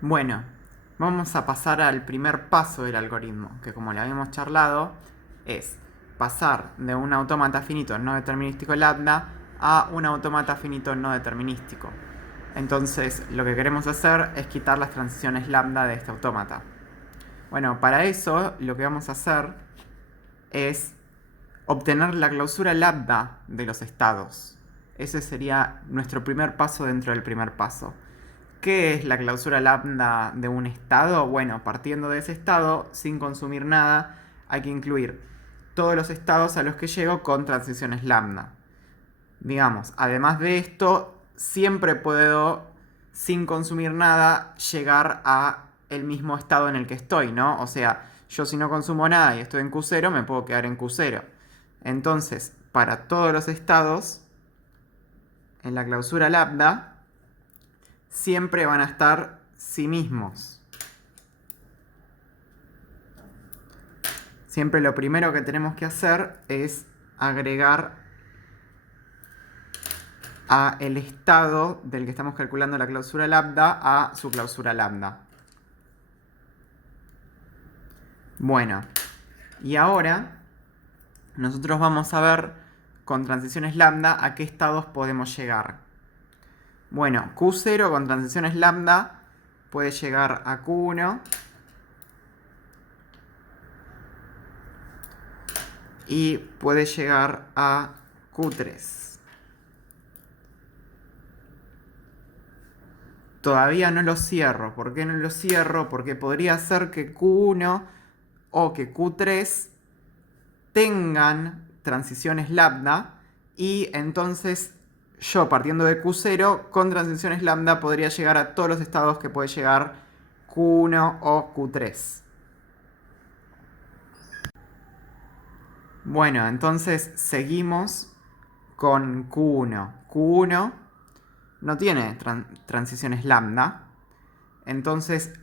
Bueno, vamos a pasar al primer paso del algoritmo, que como le habíamos charlado, es pasar de un autómata finito no determinístico lambda a un autómata finito no determinístico. Entonces, lo que queremos hacer es quitar las transiciones lambda de este autómata. Bueno, para eso lo que vamos a hacer es obtener la clausura lambda de los estados. Ese sería nuestro primer paso dentro del primer paso. ¿Qué es la clausura lambda de un estado? Bueno, partiendo de ese estado, sin consumir nada, hay que incluir todos los estados a los que llego con transiciones lambda. Digamos, además de esto, siempre puedo, sin consumir nada, llegar a el mismo estado en el que estoy, ¿no? O sea, yo si no consumo nada y estoy en Q0, me puedo quedar en Q0. Entonces, para todos los estados, en la clausura lambda, siempre van a estar sí mismos. Siempre lo primero que tenemos que hacer es agregar a el estado del que estamos calculando la clausura lambda a su clausura lambda. Bueno, y ahora nosotros vamos a ver con transiciones lambda a qué estados podemos llegar. Bueno, Q0 con transiciones lambda puede llegar a Q1 y puede llegar a Q3. Todavía no lo cierro. ¿Por qué no lo cierro? Porque podría ser que Q1 o que Q3 tengan transiciones lambda y entonces yo partiendo de Q0 con transiciones lambda podría llegar a todos los estados que puede llegar Q1 o Q3. Bueno, entonces seguimos con Q1. Q1 no tiene transiciones lambda. Entonces,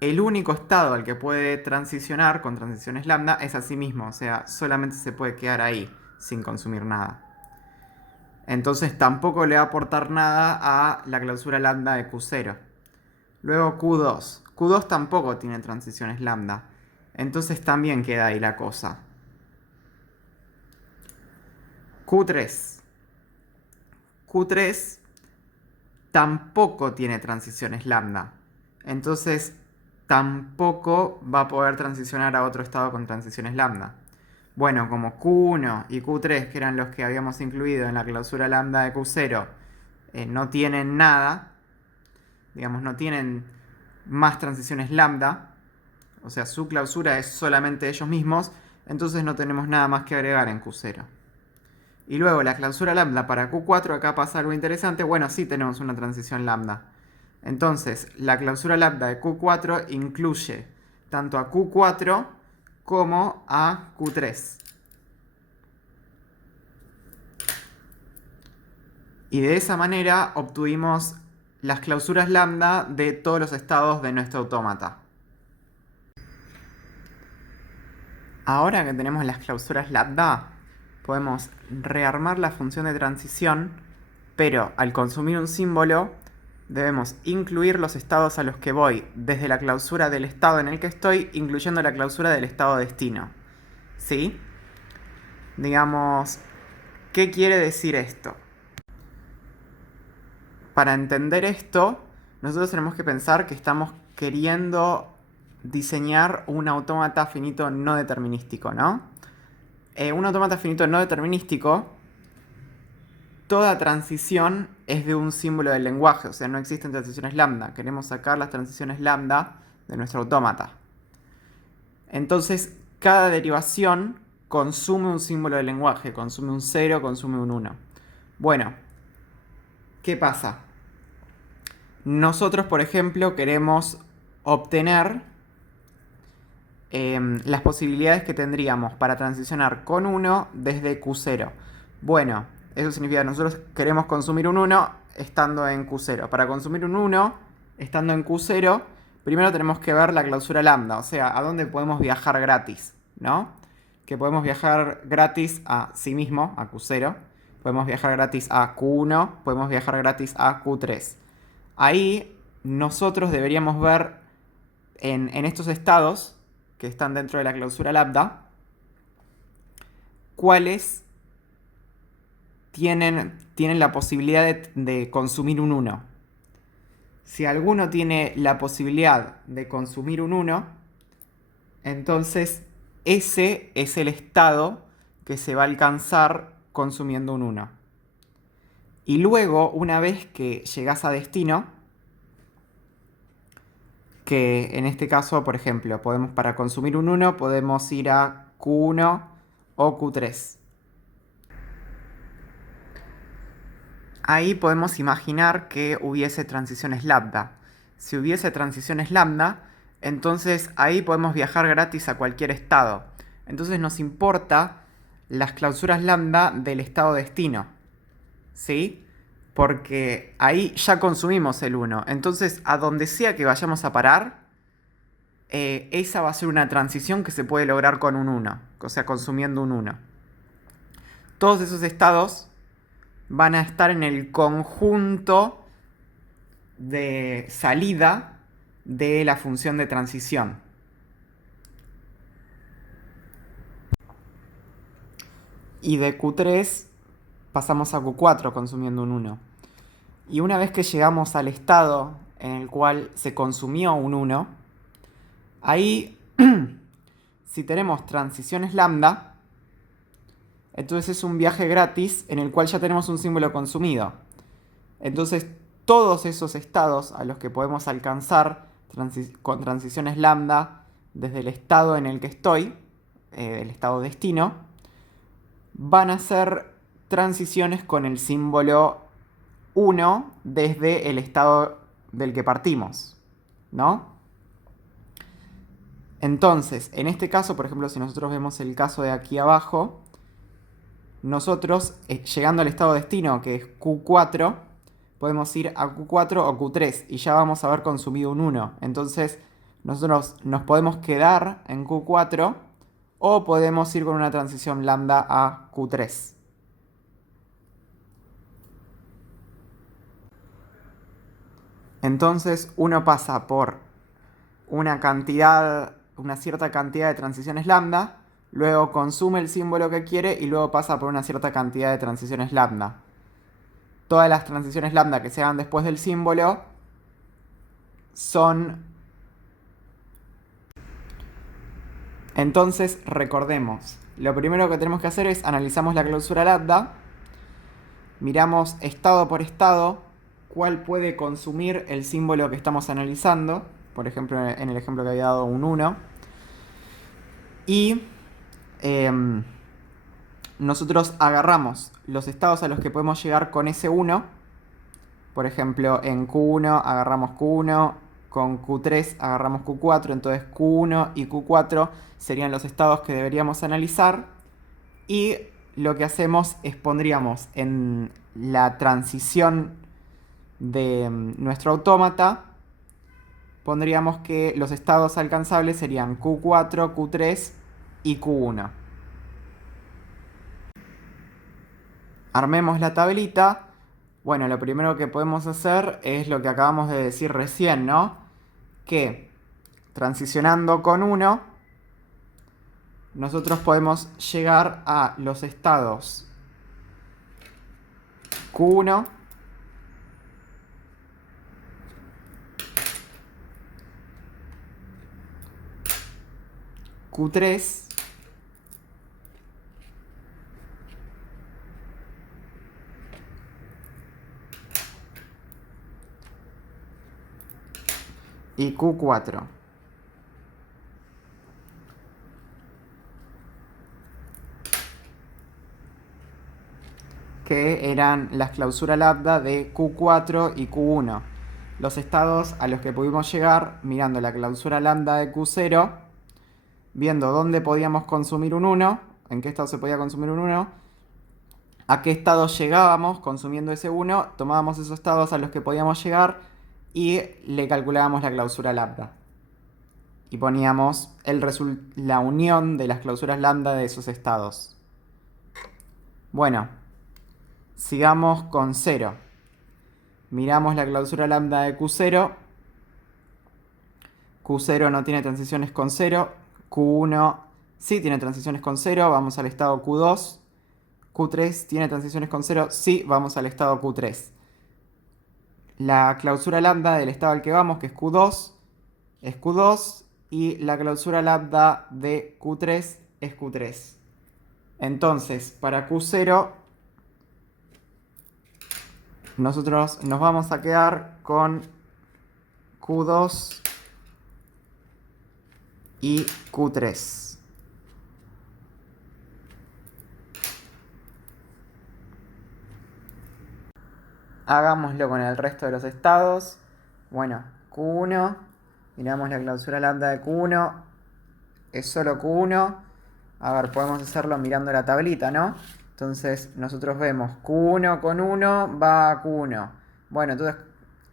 el único estado al que puede transicionar con transiciones lambda es a sí mismo. O sea, solamente se puede quedar ahí, sin consumir nada. Entonces, tampoco le va a aportar nada a la clausura lambda de Q0. Luego Q2. Q2 tampoco tiene transiciones lambda. Entonces, también queda ahí la cosa. Q3. Q3 tampoco tiene transiciones lambda. Entonces tampoco va a poder transicionar a otro estado con transiciones lambda. Bueno, como Q1 y Q3, que eran los que habíamos incluido en la clausura lambda de Q0, no tienen nada, digamos, no tienen más transiciones lambda, o sea, su clausura es solamente ellos mismos, entonces no tenemos nada más que agregar en Q0. Y luego la clausura lambda para Q4, acá pasa algo interesante. Bueno, sí tenemos una transición lambda. Entonces, la clausura lambda de Q4 incluye tanto a Q4 como a Q3. Y de esa manera obtuvimos las clausuras lambda de todos los estados de nuestro autómata. Ahora que tenemos las clausuras lambda, podemos rearmar la función de transición, pero al consumir un símbolo, debemos incluir los estados a los que voy desde la clausura del estado en el que estoy, incluyendo la clausura del estado destino. ¿Sí? Digamos, ¿qué quiere decir esto? Para entender esto, nosotros tenemos que pensar que estamos queriendo diseñar un autómata finito no determinístico, ¿no? Un autómata finito no determinístico, toda transición es de un símbolo del lenguaje, o sea, no existen transiciones lambda. Queremos sacar las transiciones lambda de nuestro autómata. Entonces, cada derivación consume un símbolo del lenguaje, consume un 0, consume un 1. Bueno, ¿qué pasa? Nosotros, por ejemplo, queremos obtener las posibilidades que tendríamos para transicionar con 1 desde Q0. Bueno, eso significa que nosotros queremos consumir un 1 estando en Q0. Para consumir un 1 estando en Q0, primero tenemos que ver la clausura lambda, o sea, a dónde podemos viajar gratis, ¿no? Que podemos viajar gratis a sí mismo, a Q0. Podemos viajar gratis a Q1, podemos viajar gratis a Q3. Ahí nosotros deberíamos ver en estos estados que están dentro de la clausura lambda, cuáles tienen la posibilidad de consumir un 1. Si alguno tiene la posibilidad de consumir un 1, entonces ese es el estado que se va a alcanzar consumiendo un 1. Y luego, una vez que llegas a destino, que en este caso, por ejemplo, para consumir un 1 podemos ir a Q1 o Q3. Ahí podemos imaginar que hubiese transiciones lambda. Si hubiese transiciones lambda, entonces ahí podemos viajar gratis a cualquier estado. Entonces nos importa las clausuras lambda del estado destino, ¿sí? Porque ahí ya consumimos el 1. Entonces, a donde sea que vayamos a parar, esa va a ser una transición que se puede lograr con un 1, o sea, consumiendo un 1. Todos esos estados van a estar en el conjunto de salida de la función de transición. Y de Q3 pasamos a Q4 consumiendo un 1. Y una vez que llegamos al estado en el cual se consumió un 1, ahí, si tenemos transiciones lambda, entonces es un viaje gratis en el cual ya tenemos un símbolo consumido. Entonces, todos esos estados a los que podemos alcanzar con transiciones lambda desde el estado en el que estoy, el estado destino, van a ser transiciones con el símbolo 1 desde el estado del que partimos, ¿no? Entonces, en este caso, por ejemplo, si nosotros vemos el caso de aquí abajo, nosotros, llegando al estado destino, que es Q4, podemos ir a Q4 o Q3 y ya vamos a haber consumido un 1. Entonces, nosotros nos podemos quedar en Q4 o podemos ir con una transición lambda a Q3. Entonces, uno pasa por una cierta cantidad de transiciones lambda, luego consume el símbolo que quiere y luego pasa por una cierta cantidad de transiciones lambda. Todas las transiciones lambda que se hagan después del símbolo son... Entonces, recordemos, lo primero que tenemos que hacer es analizamos la clausura lambda, miramos estado por estado cuál puede consumir el símbolo que estamos analizando, por ejemplo en el ejemplo que había dado un 1, y nosotros agarramos los estados a los que podemos llegar con ese 1, por ejemplo en Q1 agarramos Q1, con Q3 agarramos Q4, entonces Q1 y Q4 serían los estados que deberíamos analizar, y lo que hacemos es pondríamos en la transición de nuestro autómata, pondríamos que los estados alcanzables serían Q4, Q3 y Q1. Armemos la tablita. Bueno, lo primero que podemos hacer es lo que acabamos de decir recién, ¿no? Que transicionando con 1, nosotros podemos llegar a los estados Q1, Q3 y Q4. Que eran las clausuras lambda de Q4 y Q1. Los estados a los que pudimos llegar mirando la clausura lambda de Q0, viendo dónde podíamos consumir un 1, en qué estado se podía consumir un 1, a qué estado llegábamos consumiendo ese 1, tomábamos esos estados a los que podíamos llegar y le calculábamos la clausura lambda. Y poníamos la unión de las clausuras lambda de esos estados. Bueno, sigamos con 0. Miramos la clausura lambda de Q0 Q0 no tiene transiciones con 0. Q1 sí tiene transiciones con 0. Vamos al estado Q2. Q3 tiene transiciones con 0. Sí, vamos al estado Q3. La clausura lambda del estado al que vamos, que es Q2. Y la clausura lambda de Q3 es Q3. Entonces, para Q0, nosotros nos vamos a quedar con Q2 y Q3. Hagámoslo con el resto de los estados. Bueno, Q1, miramos la clausura lambda de Q1, es solo Q1. A ver, podemos hacerlo mirando la tablita, ¿no? Entonces nosotros vemos Q1 con 1 va a Q1. Bueno, entonces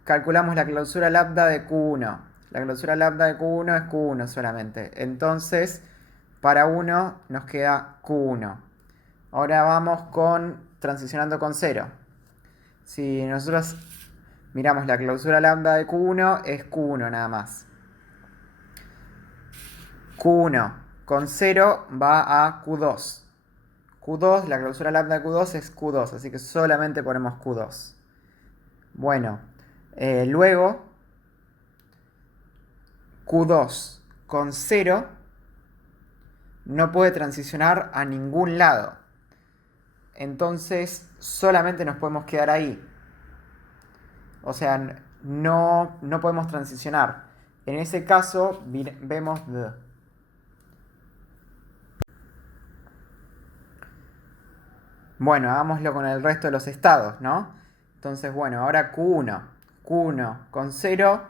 calculamos la clausura lambda de Q1. La clausura lambda de Q1 es Q1 solamente. Entonces, para 1 nos queda Q1. Ahora vamos transicionando con 0. Si nosotros miramos la clausura lambda de Q1, es Q1 nada más. Q1 con 0 va a Q2. Q2, la clausura lambda de Q2 es Q2, así que solamente ponemos Q2. Bueno, luego Q2 con 0 no puede transicionar a ningún lado. Entonces solamente nos podemos quedar ahí. O sea, no podemos transicionar. En ese caso vemos Bueno, hagámoslo con el resto de los estados, ¿no? Entonces, bueno, ahora Q1. Q1 con 0.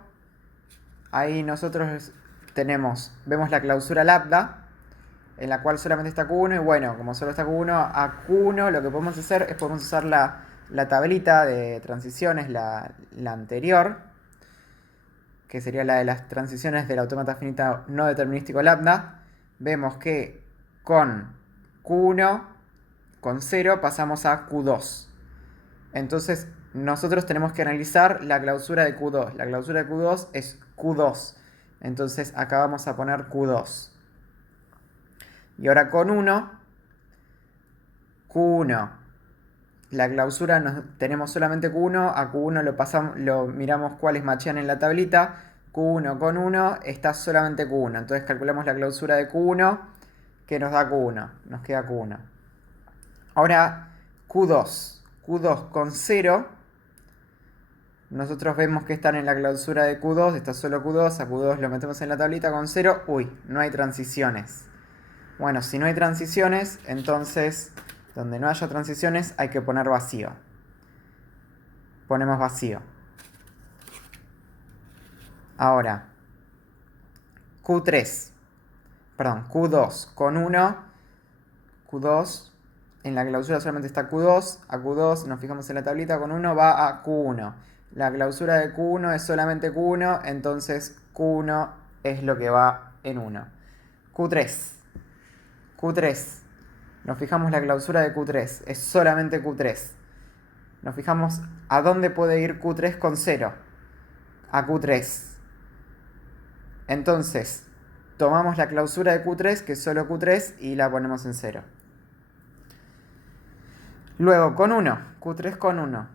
Ahí nosotros vemos la clausura lambda, en la cual solamente está Q1. Y bueno, como solo está Q1, a Q1 lo que podemos hacer es podemos usar la tablita de transiciones, la anterior, que sería la de las transiciones del autómata finito no determinístico lambda. Vemos que con Q1, con 0, pasamos a Q2. Entonces, nosotros tenemos que analizar la clausura de Q2. La clausura de Q2 es Q2. Entonces, acá vamos a poner Q2. Y ahora con 1, Q1. La clausura tenemos solamente Q1. A Q1 lo miramos cuáles machean en la tablita. Q1 con 1 está solamente Q1. Entonces calculamos la clausura de Q1, que nos da Q1. Nos queda Q1. Ahora Q2. Q2 con 0. Nosotros vemos que están en la clausura de Q2. Está solo Q2. A Q2 lo metemos en la tablita con 0. Uy, no hay transiciones. Bueno, si no hay transiciones, entonces donde no haya transiciones hay que poner vacío. Ponemos vacío. Ahora, Q2 con 1. Q2, en la clausura solamente está Q2. A Q2 nos fijamos en la tablita, con 1 va a Q1. La clausura de Q1 es solamente Q1, entonces Q1 es lo que va en 1. Q3. Nos fijamos la clausura de Q3, es solamente Q3. Nos fijamos a dónde puede ir Q3 con 0. A Q3. Entonces, tomamos la clausura de Q3, que es solo Q3, y la ponemos en 0. Luego, con 1. Q3 con 1.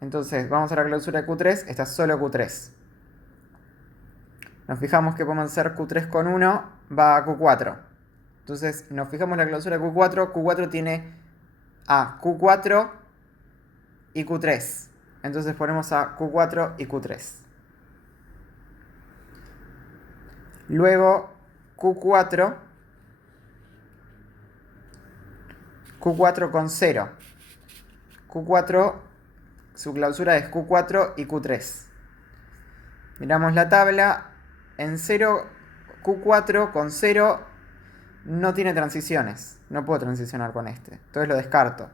Entonces, vamos a la clausura de Q3, está solo Q3. Nos fijamos que podemos hacer Q3 con 1, va a Q4. Entonces, nos fijamos la clausura de Q4. Q4 tiene a Q4 y Q3. Entonces ponemos a Q4 y Q3. Luego Q4 con 0. Q4, su clausura es Q4 y Q3. Miramos la tabla. En 0, Q4 con 0 no tiene transiciones. No puedo transicionar con este. Entonces lo descarto.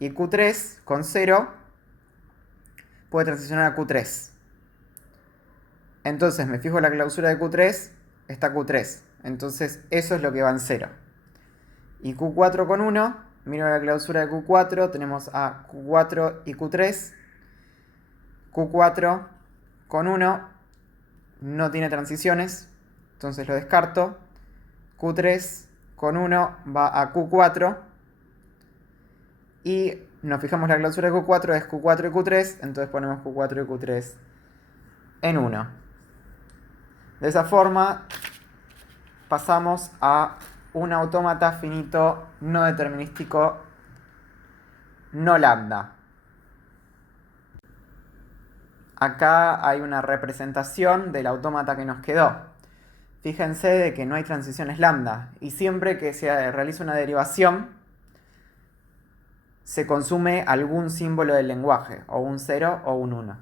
Y Q3 con 0 puede transicionar a Q3. Entonces me fijo la clausura de Q3, está Q3. Entonces eso es lo que va en 0. Y Q4 con 1, miro la clausura de Q4, tenemos a Q4 y Q3. Q4 con 1, no tiene transiciones, entonces lo descarto. Q3 con 1 va a Q4. Y nos fijamos la clausura de Q4 es Q4 y Q3, entonces ponemos Q4 y Q3 en 1. De esa forma pasamos a un autómata finito no determinístico no lambda. Acá hay una representación del autómata que nos quedó. Fíjense de que no hay transiciones lambda y siempre que se realiza una derivación se consume algún símbolo del lenguaje, o un 0 o un 1.